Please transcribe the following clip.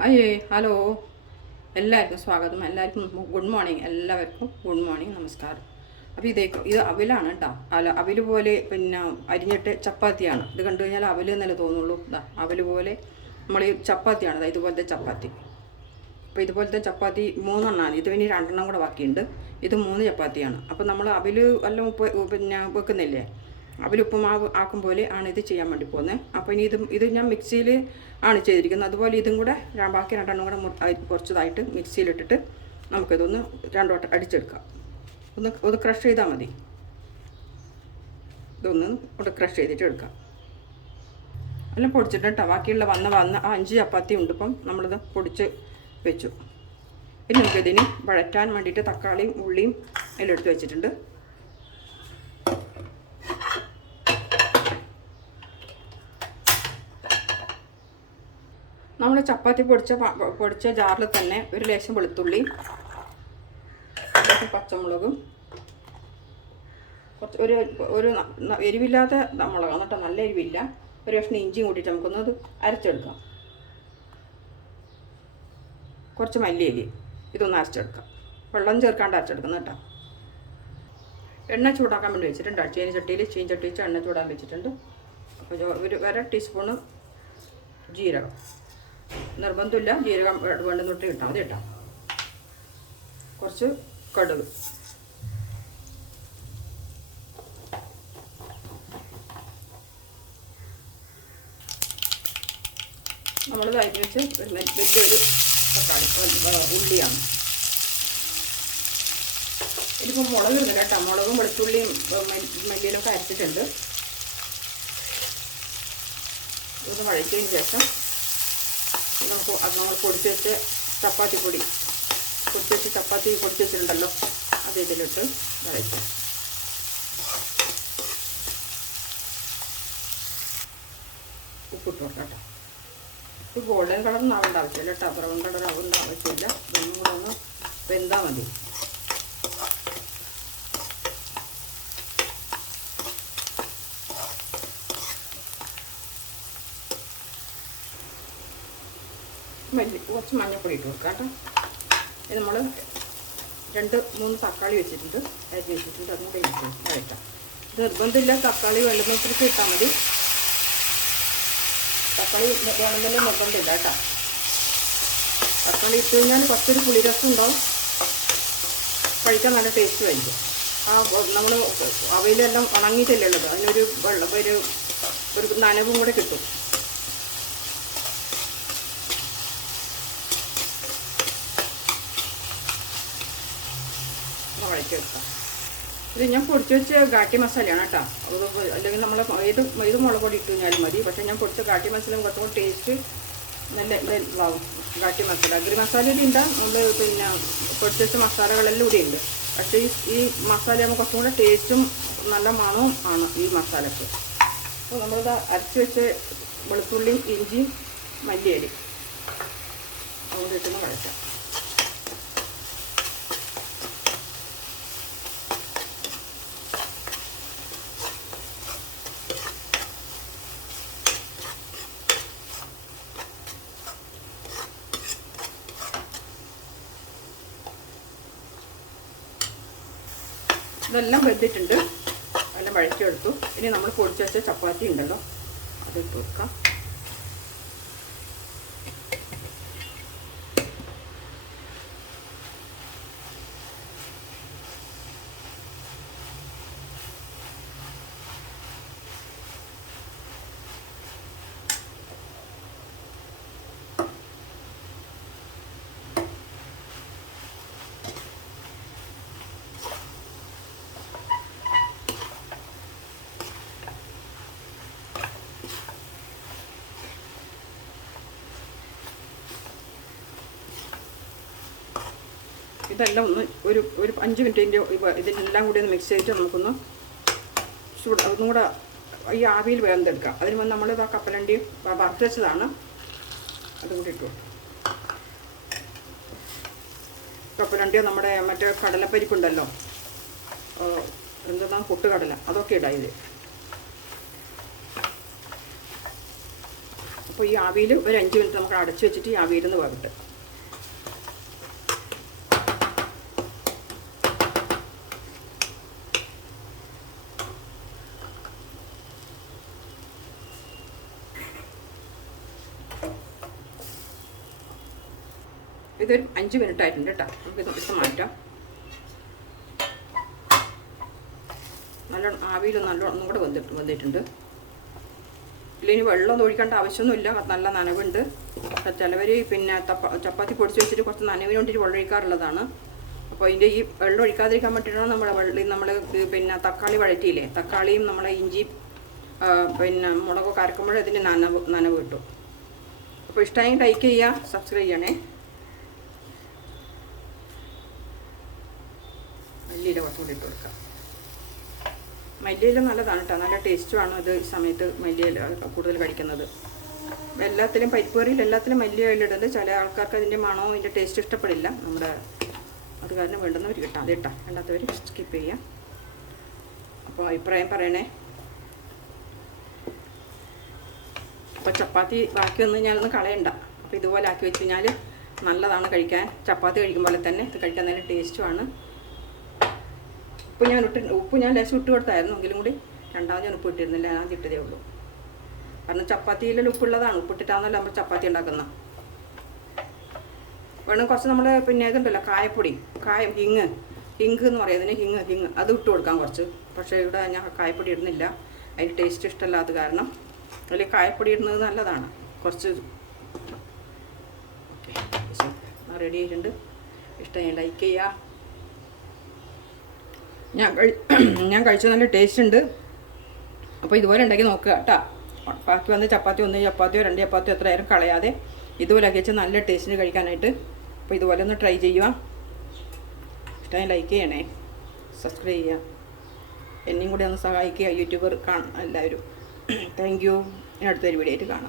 Hi hello എല്ലാവർക്കും സ്വാഗതം. എല്ലാവർക്കും ഗുഡ് മോർണിംഗ്. എല്ലാവർക്കും ഗുഡ് മോർണിംഗ്, നമസ്കാരം. അപ്പോൾ ഇത് അവിലാണ് കേട്ടോ. അവിൽ പോലെ പിന്നെ അരിഞ്ഞിട്ട് ചപ്പാത്തിയാണ്. ഇത് കണ്ടു കഴിഞ്ഞാൽ അവിൽ എന്നല്ലേ തോന്നുള്ളൂ. ഇതാ അവിൽ പോലെ നമ്മൾ ഈ ചപ്പാത്തിയാണ്. ഇതുപോലത്തെ ചപ്പാത്തി. അപ്പോൾ ഇതുപോലത്തെ ചപ്പാത്തി 3 എണ്ണമാണ്. ഇത് ഇനി 2 എണ്ണം കൂടെ ബാക്കിയുണ്ട്. ഇത് 3 ചപ്പാത്തിയാണ്. അപ്പോൾ നമ്മൾ അവിൽ എല്ലാം പിന്നെ വെക്കുന്നില്ലേ, അവലുപ്പുമാവ് ആക്കും പോലെ ആണ് ഇത് ചെയ്യാൻ വേണ്ടി പോകുന്നത്. അപ്പോൾ ഇനി ഇത് ഞാൻ മിക്സിയിൽ ആണ് ചെയ്തിരിക്കുന്നത്. അതുപോലെ ഇതും കൂടെ ബാക്കി 2 എണ്ണം കൂടെ കുറച്ചതായിട്ട് മിക്സിയിലിട്ടിട്ട് നമുക്കിതൊന്ന് 2 വട്ടം അടിച്ചെടുക്കാം. ഒന്ന് ക്രഷ് ചെയ്താൽ മതി. ഇതൊന്ന് ഇവിടെ ക്രഷ് ചെയ്തിട്ട് എടുക്കാം. എല്ലാം പൊടിച്ചിട്ട് ബാക്കിയുള്ള വന്ന 5 ചപ്പാത്തി ഉണ്ട്. ഇപ്പം നമ്മളിത് പൊടിച്ച് വെച്ചു. ഇനി നമുക്കിതിന് വഴറ്റാൻ വേണ്ടിയിട്ട് തക്കാളിയും ഉള്ളിയും എല്ലാം എടുത്ത് വെച്ചിട്ടുണ്ട്. നമ്മൾ ചപ്പാത്തി പൊടിച്ച ജാറിൽ തന്നെ ഒരു ലേശം വെളുത്തുള്ളി, പച്ചമുളകും, കുറച്ച് ഒരു എരിവില്ലാത്ത മുളക് എന്നിട്ട് നല്ല എരിവില്ല, ഒരു കഷ്ണം ഇഞ്ചിയും കൂട്ടിയിട്ട് നമുക്കൊന്നത് അരച്ചെടുക്കാം. കുറച്ച് മല്ലിയില, ഇതൊന്ന് അരച്ചെടുക്കാം. വെള്ളം ചേർക്കാണ്ട് അരച്ചെടുക്കണം കേട്ടോ. എണ്ണ ചൂടാക്കാൻ വേണ്ടി വെച്ചിട്ടുണ്ട്. ചീനച്ചട്ടി വെച്ച് എണ്ണ ചൂടാൻ വെച്ചിട്ടുണ്ട്. അപ്പോൾ ഒരു 1/2 ടീസ്പൂണ് ജീരകം, നിർബന്ധമില്ല, ജീരകം വേണ്ടുന്നൊട്ട് ഇട്ടാൽ മതി കേട്ടോ. കുറച്ച് കടുക്, നമ്മൾ അരിഞ്ഞ് വെച്ച് വലിയൊരു തക്കാളി ഉള്ളിയാണ്. ഇതിപ്പോൾ മുളക് ഇടുന്നില്ല കേട്ടോ. മുളകും വെളുത്തുള്ളിയും മല്ലിയിലൊക്കെ അരച്ചിട്ടുണ്ട്. ഇത് വഴറ്റിയതിന് ശേഷം നമ്മൾ പൊടിച്ച് വെച്ച് ചപ്പാത്തി പൊടിച്ച് വെച്ചിട്ടുണ്ടല്ലോ, അത് ഇതിലിട്ട് വഴറ്റും. ഉപ്പിട്ട് കൊടുക്കാം കേട്ടോ. ഇത് ഗോൾഡൻ കളറൊന്നും ആവേണ്ട ആവശ്യമില്ല കേട്ടോ. ബ്രൗൺ കളർ ആവേണ്ട ആവശ്യമില്ല. ഒന്നും കൂടെ ഒന്ന് വെന്താൽ മതി. കുറച്ച് മഞ്ഞൾപ്പൊടി ഇട്ട് കൊടുക്കാം കേട്ടോ. ഇത് നമ്മൾ 2-3 തക്കാളി വെച്ചിട്ടുണ്ട്, അരിഞ്ഞ് വെച്ചിട്ടുണ്ട്. അതും കൂടെ ഇട്ട് വഴറ്റാം. ഇത് നിർബന്ധമില്ല, തക്കാളി വെള്ളത്തിലേക്ക് ഇട്ടാൽ മതി. തക്കാളി വേണമെന്നല്ല നിർബന്ധമില്ല കേട്ടോ. തക്കാളി ഇട്ട് കഴിഞ്ഞാൽ കുറച്ചൊരു പുളിരസം ഉണ്ടാവും, കഴിക്കാൻ നല്ല ടേസ്റ്റ് ആയിരിക്കും. നമ്മൾ അവയിലെല്ലാം ഉണങ്ങിയിട്ടല്ലേ ഉള്ളത്, അതിനൊരു ഒരു നനവും കൂടെ കിട്ടും. വഴറ്റിയെടുക്കാം. ഇത് ഞാൻ പൊടിച്ച് വെച്ച ഗാട്ടി മസാലയാണ് കേട്ടോ. അല്ലെങ്കിൽ നമ്മൾ ഏത് മുളക് പൊടി ഇട്ട് കഴിഞ്ഞാലും മതി. പക്ഷേ ഞാൻ പൊടിച്ച ഗാട്ടി മസാലയും കുറച്ചുകൂടി ടേസ്റ്റ് നല്ല ഇതാവും. ഗാട്ടി മസാല, അഗ്രി മസാലയുടെ ഉണ്ട്, നമ്മൾ പിന്നെ പൊടിച്ച് വെച്ച മസാലകളെല്ലാം ഇവിടെ ഉണ്ട്. പക്ഷേ ഈ മസാലയാകുമ്പോൾ കുറച്ചും കൂടെ ടേസ്റ്റും നല്ല മണവും ആണ് ഈ മസാലയ്ക്ക്. അപ്പോൾ നമ്മളിത് അരച്ച് വെച്ച് വെളുത്തുള്ളിയും ഇഞ്ചിയും മല്ലിയിലയും അതുകൊണ്ട് ഇട്ടൊന്ന് വഴറ്റാം. ഇതെല്ലാം വെന്തിട്ടുണ്ട്, എല്ലാം വഴറ്റിയെടുത്തു. ഇനി നമ്മൾ പൊടിച്ച് വെച്ച ചപ്പാത്തി ഉണ്ടല്ലോ, അതിട്ട് കൊടുക്കാം. ഇതെല്ലാം ഒന്ന് ഒരു 5 മിനിറ്റിൻ്റെ ഇതിനെല്ലാം കൂടി ഒന്ന് മിക്സ് ചെയ്തിട്ട് നമുക്കൊന്ന് ഒന്നും കൂടെ ഈ ആവിയിൽ വേന്തെടുക്കാം. അതിന് മുന്നേ നമ്മളിത് കപ്പലണ്ടി വറുത്ത് വെച്ചതാണ്, അതും കൂടി ഇട്ടു. കപ്പലണ്ടി നമ്മുടെ മറ്റേ കടലപ്പരിപ്പുണ്ടല്ലോ, എന്താണ് പൊട്ടുകടല, അതൊക്കെ ഇടാം. ഇത് അപ്പോൾ ഈ ആവിയിൽ ഒരു 5 മിനിറ്റ് നമുക്ക് അടച്ചു വെച്ചിട്ട് ഈ ആവിയിൽ നിന്ന് വേവിട്ട്. ഇതൊരു 5 മിനിറ്റ് ആയിട്ടുണ്ട് കേട്ടോ. നമുക്കിത് ഇട്ട് മാറ്റാം. നല്ലോണം ആവിയിൽ ഒന്നും കൂടെ വന്നിട്ടുണ്ട്. ഇനി വെള്ളം ഒഴിക്കേണ്ട ആവശ്യമൊന്നുമില്ല, നല്ല നനവുണ്ട്. ചിലവർ പിന്നെ ചപ്പാത്തി പൊടിച്ച് വെച്ചിട്ട് കുറച്ച് നനവിന് വേണ്ടിയിട്ട് വെള്ളം ഒഴിക്കാറുള്ളതാണ്. അപ്പോൾ അതിൻ്റെ ഈ വെള്ളം ഒഴിക്കാതിരിക്കാൻ വേണ്ടിയിട്ടാണ് നമ്മൾ പിന്നെ തക്കാളി വഴറ്റിയില്ലേ, തക്കാളിയും നമ്മളെ ഇഞ്ചിയും പിന്നെ മുളകൊക്കെ അരക്കുമ്പോഴേ അതിൻ്റെ നനവ് കിട്ടും. അപ്പോൾ ഇഷ്ടമായി ലൈക്ക് ചെയ്യുക, സബ്സ്ക്രൈബ് ചെയ്യണേ. മല്ലിയില കുറച്ചും കൂടി ഇട്ട് കൊടുക്കാം. മല്ലിയില നല്ലതാണ് കേട്ടോ, നല്ല ടേസ്റ്റുമാണ് ഇത് സമയത്ത് മല്ലിയില കൂടുതൽ കഴിക്കുന്നത്. എല്ലാത്തിലും പരിപ്പ് കറിയിൽ എല്ലാത്തിലും മല്ലിയില ഇടുന്നത്. ചില ആൾക്കാർക്ക് അതിൻ്റെ മണവും അതിൻ്റെ ടേസ്റ്റ് ഇഷ്ടപ്പെടില്ല. നമ്മുടെ അത് കാരണം വേണ്ടുന്നവർ കിട്ടാം, അത് ഇട്ടാം, വേണ്ടാത്തവർ സ്കിപ്പ് ചെയ്യാം. അപ്പോൾ അഭിപ്രായം പറയണേ. അപ്പോൾ ചപ്പാത്തി ബാക്കി വന്നു കഴിഞ്ഞാലൊന്നും കളയണ്ട. അപ്പോൾ ഇതുപോലെ ആക്കി വെച്ച് കഴിഞ്ഞാൽ നല്ലതാണ് കഴിക്കാൻ. ചപ്പാത്തി കഴിക്കുമ്പോൾ തന്നെ ഇത് കഴിക്കാൻ നല്ല ടേസ്റ്റുമാണ്. ഉപ്പ് ഞാൻ ലേശം ഇട്ട് കൊടുത്തായിരുന്നു, എങ്കിലും കൂടി രണ്ടാമത് ഞാൻ ഉപ്പ് ഇട്ടിരുന്നില്ല, ഞാൻ ഇട്ടതേ ഉള്ളൂ. കാരണം ചപ്പാത്തിയിലെല്ലാം ഉപ്പുള്ളതാണ്, ഉപ്പിട്ടിട്ടാണല്ലോ നമ്മൾ ചപ്പാത്തി ഉണ്ടാക്കുന്നത്. വേണം കുറച്ച് നമ്മൾ പിന്നെ ഇതുണ്ടല്ലോ കായപ്പൊടി, ഹിങ് എന്ന് പറയുന്നതിന് ഹിങ് അത് ഇട്ട് കൊടുക്കാം കുറച്ച്. പക്ഷേ ഇവിടെ ഞാൻ കായപ്പൊടി ഇടുന്നില്ല, അതിന് ടേസ്റ്റ് ഇഷ്ടമല്ലാത്ത കാരണം. അതിൽ കായപ്പൊടി ഇടുന്നത് നല്ലതാണ് കുറച്ച്. ഓക്കെ, റെഡി ആയിട്ടുണ്ട്. ഇഷ്ടമായി ലൈക്ക് ചെയ്യുക. ഞാൻ കഴിച്ച നല്ല ടേസ്റ്റ് ഉണ്ട്. അപ്പോൾ ഇതുപോലെ ഉണ്ടാക്കി നോക്കുക കേട്ടോ. ബാക്കി വന്ന് ചപ്പാത്തിയോ 2 ചപ്പാത്തിയോ എത്രയായാലും കളയാതെ ഇതുപോലെ ആക്കി വെച്ചാൽ നല്ല ടേസ്റ്റിന് കഴിക്കാനായിട്ട്. അപ്പോൾ ഇതുപോലെ ഒന്ന് ട്രൈ ചെയ്യുക. ഇഷ്ടമായി ലൈക്ക് ചെയ്യണേ, സബ്സ്ക്രൈബ് ചെയ്യുക, എന്നെയും കൂടി ഒന്ന് സഹായിക്കുക. യൂട്യൂബർ എല്ലാവരും. Thank you. ഇനി അടുത്തൊരു വീഡിയോ ആയിട്ട് കാണാം.